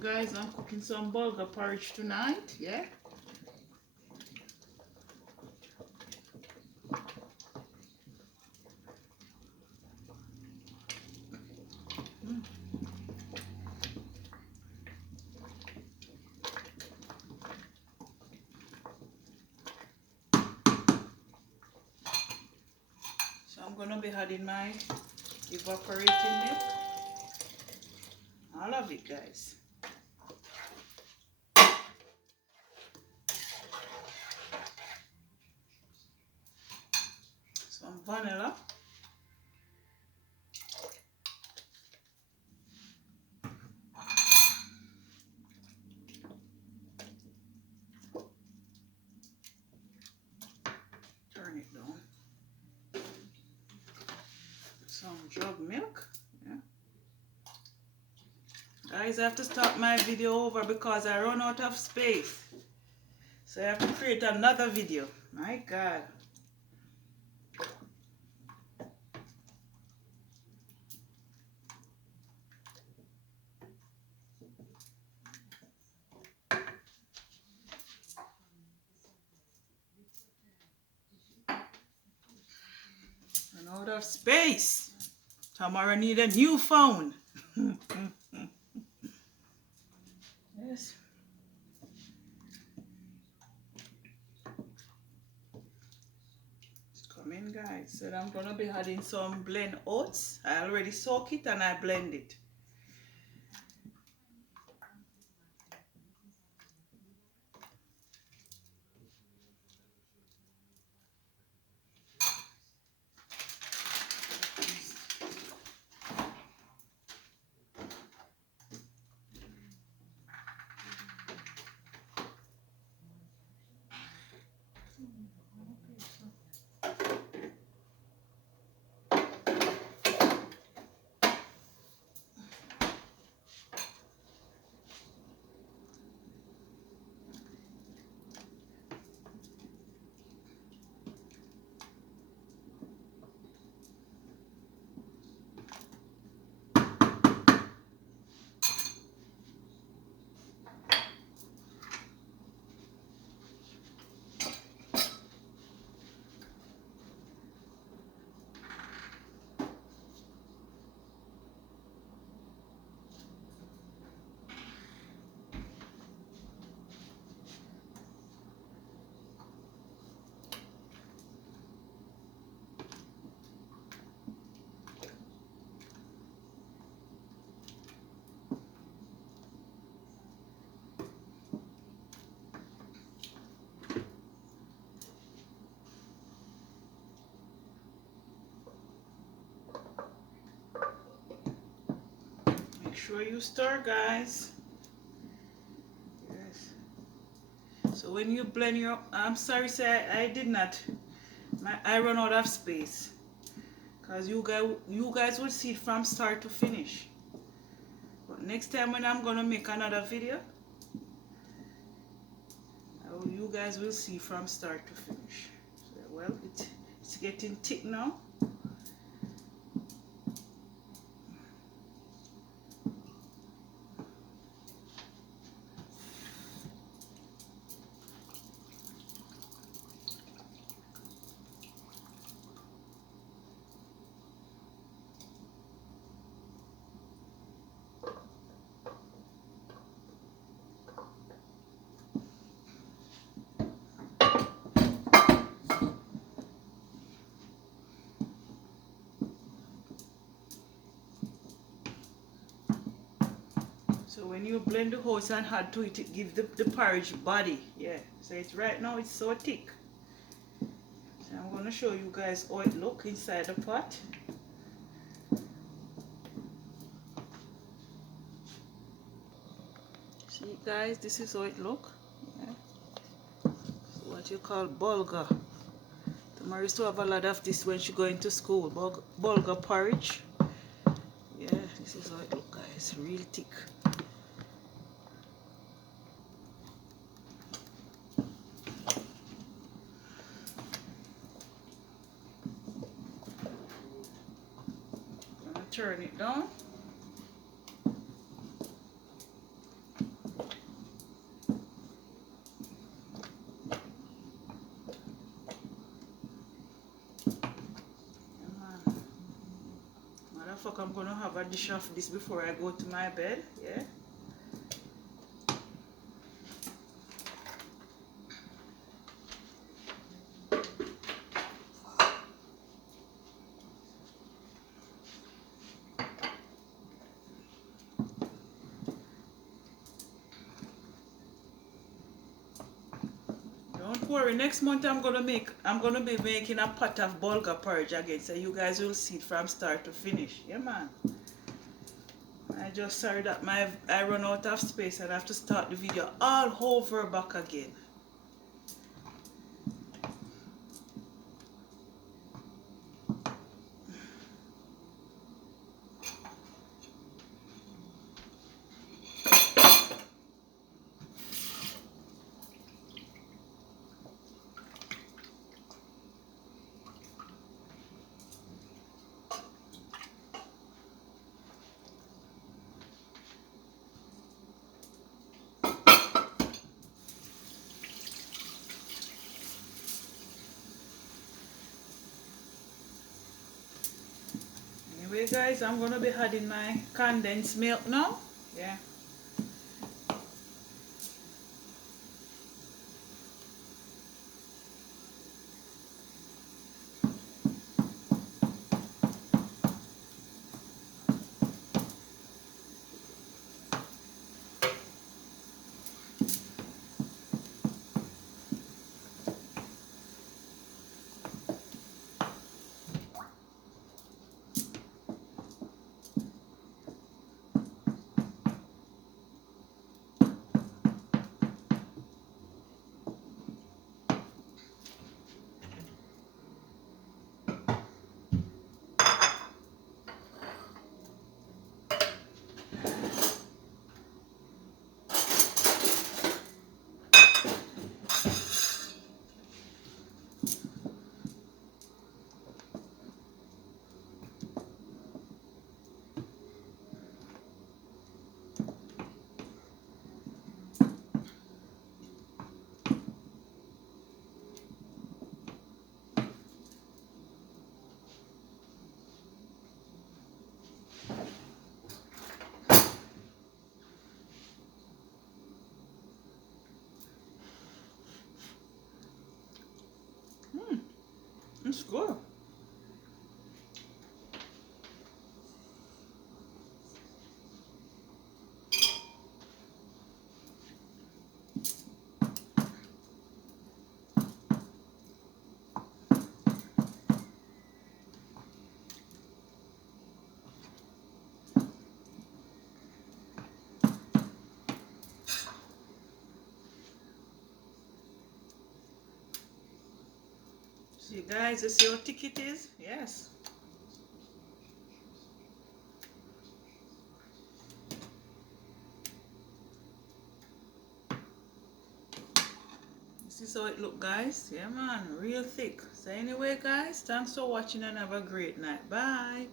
guys, I'm cooking some bulgur porridge tonight, yeah. So I'm gonna be adding my evaporated milk. All of it, guys. Some vanilla. Turn it down. Some jug milk. Yeah. Guys, I have to start my video over because I run out of space. So I have to create another video. My God. Run out of space. Tomorrow need a new phone. Yes. It's coming, guys. So I'm gonna be adding some blend oats. I already soak it and I blend it. Make sure you stir, guys. Yes. So when you blend your, I'm sorry, say I did not. I run out of space. Cause you guys will see it from start to finish. But next time when I'm gonna make another video, you guys will see from start to finish. So, well, it's getting thick now. So when you blend the oats and add to it, it gives the porridge body. Yeah. So it's right now it's so thick. So I'm gonna show you guys how it look inside the pot. See guys, this is how it look. Yeah. So what you call bulgur. Tomorrow used to have a lot of this when she going to school. Bulgur porridge. Yeah, this is how it look, guys. Real thick. Turn it down. fuck, I'm gonna have a dish of this before I go to my bed. Yeah. Don't worry, next month I'm gonna be making a pot of bulgur porridge again, so you guys will see it from start to finish. Yeah, man. I just sorry that I run out of space and I have to start the video all over back again. Anyway, guys, I'm gonna be adding my condensed milk now. Yeah. It's good. See, guys, you see how thick it is? Yes. This is how it look, guys. Yeah, man, real thick. So anyway, guys, thanks for watching and have a great night. Bye.